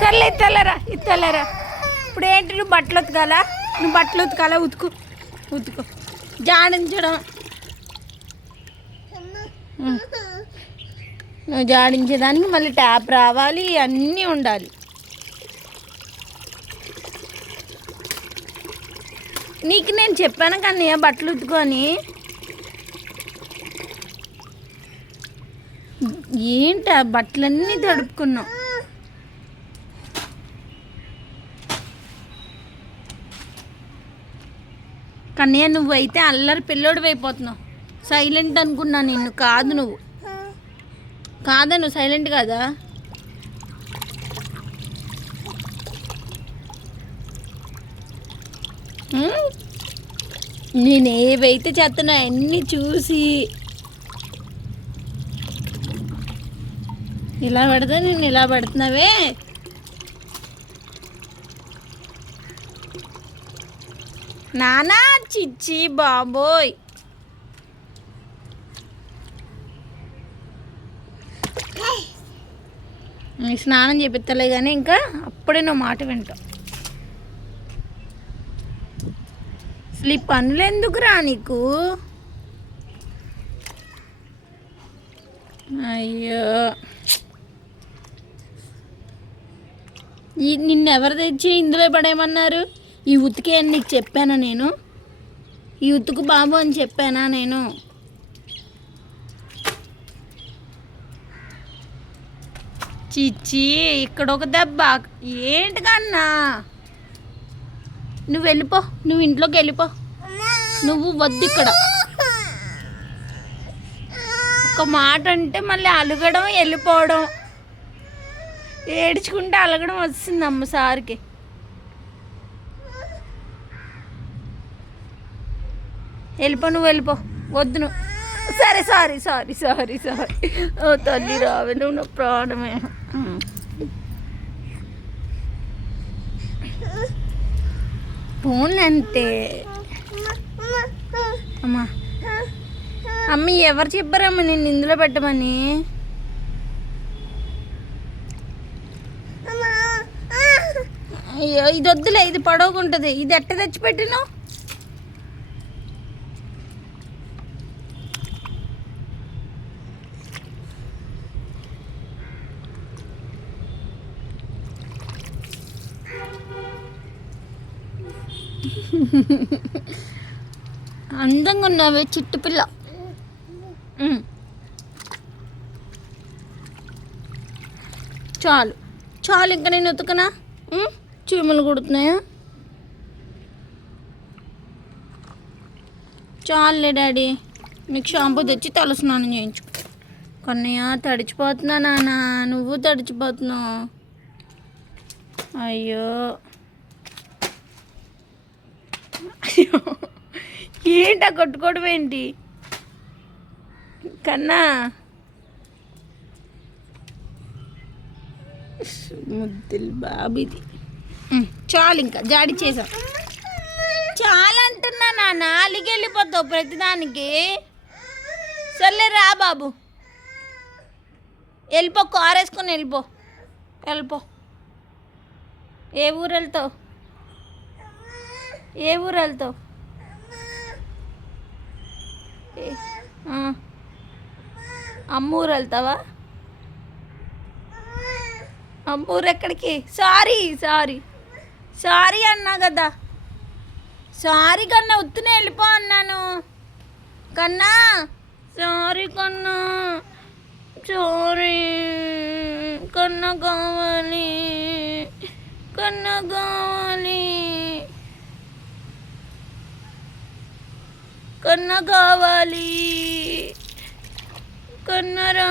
సర్లే ఇత్తలేరా ఇత్తలేరా. ఇప్పుడు ఏంటి నువ్వు బట్టలు ఉతకాలా? నువ్వు బట్టలు ఉతకాలా? ఉతుకు ఉతుకు. జాడించడం నువ్వు జాడించేదానికి మళ్ళీ ట్యాప్ రావాలి, అన్నీ ఉండాలి. నీకు నేను చెప్పాను కానీ బట్టలు ఉతుకొని. ఏంట బట్టలన్నీ తడుపుకున్నావు. కన్నయ్య నువ్వైతే అల్లరి పిల్లోడు అయిపోతున్నావు. సైలెంట్ అనుకున్నా నిన్ను. కాదు నువ్వు కాదా, నువ్వు సైలెంట్ కాదా? నేను ఏవైతే చేస్తున్నా అన్నీ చూసి ఇలా పడితే నేను ఇలా పడుతున్నావే. నానా చిచ్చి బాబోయ్. నీ స్నానం చేపిస్తలే కానీ ఇంకా అప్పుడే నువ్వు మాట వింటావు. అసలు ఈ పనులు ఎందుకురా నీకు? అయ్యో నిన్నెవరు తెచ్చి ఇందులో పడేయమన్నారు? ఈ ఉతికే అని నీకు చెప్పానా నేను? ఈ ఉతుకు బాబు అని చెప్పానా నేను? చిచ్చి ఇక్కడ ఒక దెబ్బ. ఏంటి కన్నా? నువ్వు వెళ్ళిపో, నువ్వు ఇంట్లోకి వెళ్ళిపో. నువ్వు వద్దు ఇక్కడ. ఒక మాట అంటే మళ్ళీ అలగడం వెళ్ళిపోవడం, ఏడ్చుకుంటే అలగడం వస్తుంది అమ్మ సార్కి. వెళ్ళిపో, నువ్వు వెళ్ళిపో. వద్దు నువ్వు. సరే సారీ సారీ సారీ సారీ. ఓ తల్లి రావే, నువ్వు నా ప్రాణమే. ఫోన్లు అంతే అమ్మా. అమ్మ ఎవరు చెప్పారమ్మా నేను ఇందులో పెట్టమని? అయ్యో ఇది వద్దులే, ఇది పడవకుంటుంది. ఇది ఎట్ట తెచ్చిపెట్టినావు? అందంగా ఉన్నావే చిట్టు పిల్ల. చాలు చాలు, ఇంకా నేను ఉతకనా? చీమలు కుడుతున్నాయా? చాలులే డాడీ, మీకు షాంపూ తెచ్చి తల స్నానం చేయించుకో. కన్నయ్య తడిచిపోతున్నా నాన్న, నువ్వు తడిచిపోతున్నావు. అయ్యో అయ్యో ఏంటా కొట్టుకోవడం ఏంటి కన్నా? ముద్దులు బాబిది. చాలు, ఇంకా జాడి చేసాం. చాలా అంటున్నా నాన్న, అలిగి వెళ్ళిపోతావు ప్రతిదానికి. సర్లే రా బాబు, వెళ్ళిపో. కారు వేసుకొని వెళ్ళిపో, వెళ్ళిపో. ఏ ఊరు వెళ్తావు? ఏ ఊరు వెళ్తావు? అమ్మూరు వెళ్తావా? అమ్మూరు ఎక్కడికి? సారీ సారీ సారీ అన్నా కదా. సారీ కన్నా, ఉత్తునే వెళ్ళిపో అన్నాను కన్నా. సారీ కన్నా, సారీ. కన్నా కావాలి, కన్నా కావాలి, కన్నా కావాలి. కన్నరా